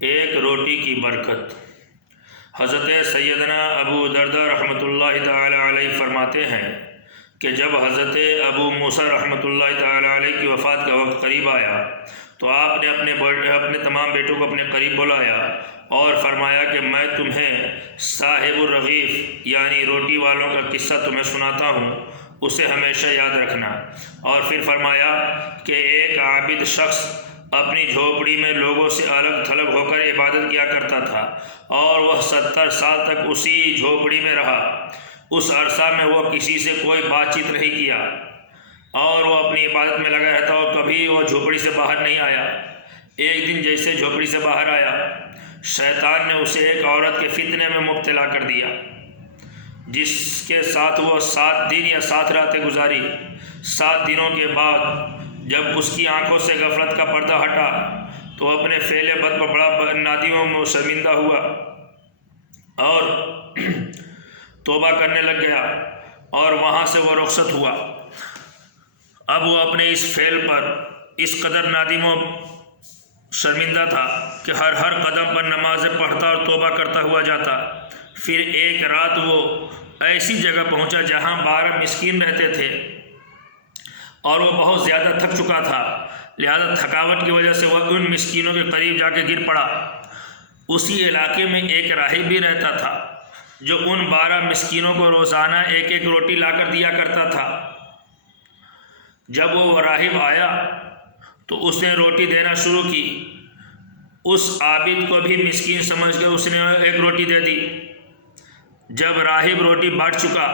ایک روٹی کی برکت۔ حضرت سیدنا ابو درداء رحمۃ اللہ تعالی علیہ فرماتے ہیں کہ جب حضرت ابو موسیٰ رحمۃ اللہ تعالی علیہ کی وفات کا وقت قریب آیا تو آپ نے اپنے تمام بیٹوں کو اپنے قریب بلایا اور فرمایا کہ میں تمہیں صاحب الرغیف یعنی روٹی والوں کا قصہ تمہیں سناتا ہوں، اسے ہمیشہ یاد رکھنا۔ اور پھر فرمایا کہ ایک عابد شخص اپنی جھوپڑی میں لوگوں سے الگ تھلگ ہو کر عبادت کیا کرتا تھا اور وہ 70 سال تک اسی جھوپڑی میں رہا۔ اس عرصہ میں وہ کسی سے کوئی بات چیت نہیں کیا اور وہ اپنی عبادت میں لگا رہتا اور کبھی وہ جھوپڑی سے باہر نہیں آیا۔ ایک دن جیسے جھوپڑی سے باہر آیا، شیطان نے اسے ایک عورت کے فتنے میں مبتلا کر دیا جس کے ساتھ وہ 7 دن یا 7 راتیں گزاری۔ 7 دنوں کے بعد جب اس کی آنکھوں سے غفلت کا پردہ ہٹا تو اپنے فعل بد پر بڑا نادم و شرمندہ ہوا اور توبہ کرنے لگ گیا اور وہاں سے وہ رخصت ہوا۔ اب وہ اپنے اس فعل پر اس قدر نادم و شرمندہ تھا کہ ہر قدم پر نمازیں پڑھتا اور توبہ کرتا ہوا جاتا۔ پھر ایک رات وہ ایسی جگہ پہنچا جہاں 12 مسکین رہتے تھے اور وہ بہت زیادہ تھک چکا تھا، لہذا تھکاوٹ کی وجہ سے وہ ان مسکینوں کے قریب جا کے گر پڑا۔ اسی علاقے میں ایک راہب بھی رہتا تھا جو ان 12 مسکینوں کو روزانہ ایک روٹی لا کر دیا کرتا تھا۔ جب وہ راہب آیا تو اس نے روٹی دینا شروع کی۔ اس عابد کو بھی مسکین سمجھ کے اس نے ایک روٹی دے دی۔ جب راہب روٹی بانٹ چکا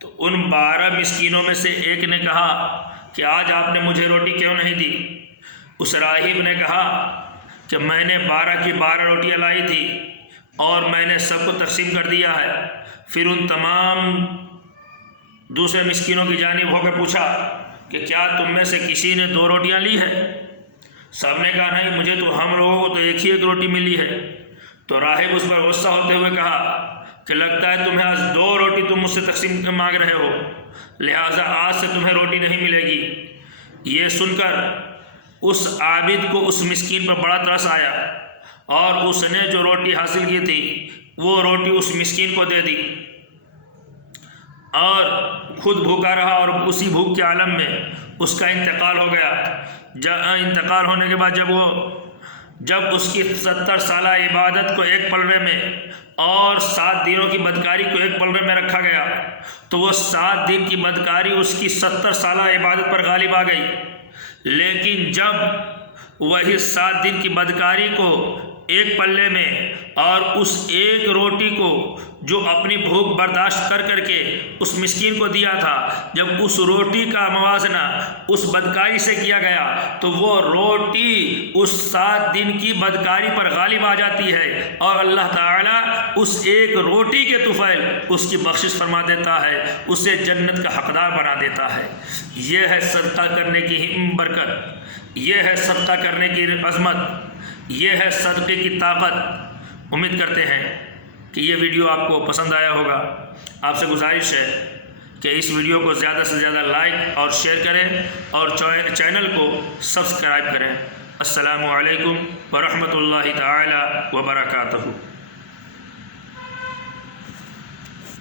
تو ان 12 مسکینوں میں سے ایک نے کہا کہ آج آپ نے مجھے روٹی کیوں نہیں دی؟ اس راہب نے کہا کہ میں نے 12 کی 12 روٹیاں لائی تھی اور میں نے سب کو تقسیم کر دیا ہے۔ پھر ان تمام دوسرے مسکینوں کی جانب ہو کر پوچھا کہ کیا تم میں سے کسی نے 2 روٹیاں لی ہے؟ سب نے کہا نہیں، مجھے تو ہم لوگوں کو تو ایک ہی روٹی ملی ہے۔ تو راہب اس پر غصہ ہوتے ہوئے کہا کہ لگتا ہے تمہیں آج 2 روٹی تم مجھ سے تقسیم مانگ رہے ہو، لہٰذا آج سے تمہیں روٹی نہیں ملے گی۔ یہ سن کر اس عابد کو اس مسکین پر بڑا ترس آیا اور اس نے جو روٹی حاصل کی تھی وہ روٹی اس مسکین کو دے دی اور خود بھوکا رہا، اور اسی بھوک کے عالم میں اس کا انتقال ہو گیا۔ انتقال ہونے کے بعد جب اس کی 70 سالہ عبادت کو ایک پلڑے میں اور 7 دنوں کی بدکاری کو ایک پلڑے میں رکھا گیا تو وہ 7 دن کی بدکاری اس کی 70 سالہ عبادت پر غالب آ گئی۔ لیکن جب وہی 7 دن کی بدکاری کو ایک پلے میں اور اس ایک روٹی کو جو اپنی بھوک برداشت کر کے اس مسکین کو دیا تھا، جب اس روٹی کا موازنہ اس بدکاری سے کیا گیا تو وہ روٹی اس 7 دن کی بدکاری پر غالب آ جاتی ہے اور اللہ تعالیٰ اس ایک روٹی کے طفیل اس کی بخشش فرما دیتا ہے، اسے جنت کا حقدار بنا دیتا ہے۔ یہ ہے صدقہ کرنے کی برکت، یہ ہے صدقہ کرنے کی عظمت، یہ ہے صدقے کی طاقت۔ امید کرتے ہیں کہ یہ ویڈیو آپ کو پسند آیا ہوگا۔ آپ سے گزارش ہے کہ اس ویڈیو کو زیادہ سے زیادہ لائک اور شیئر کریں اور چینل کو سبسکرائب کریں۔ السلام علیکم ورحمۃ اللہ تعالی وبرکاتہ۔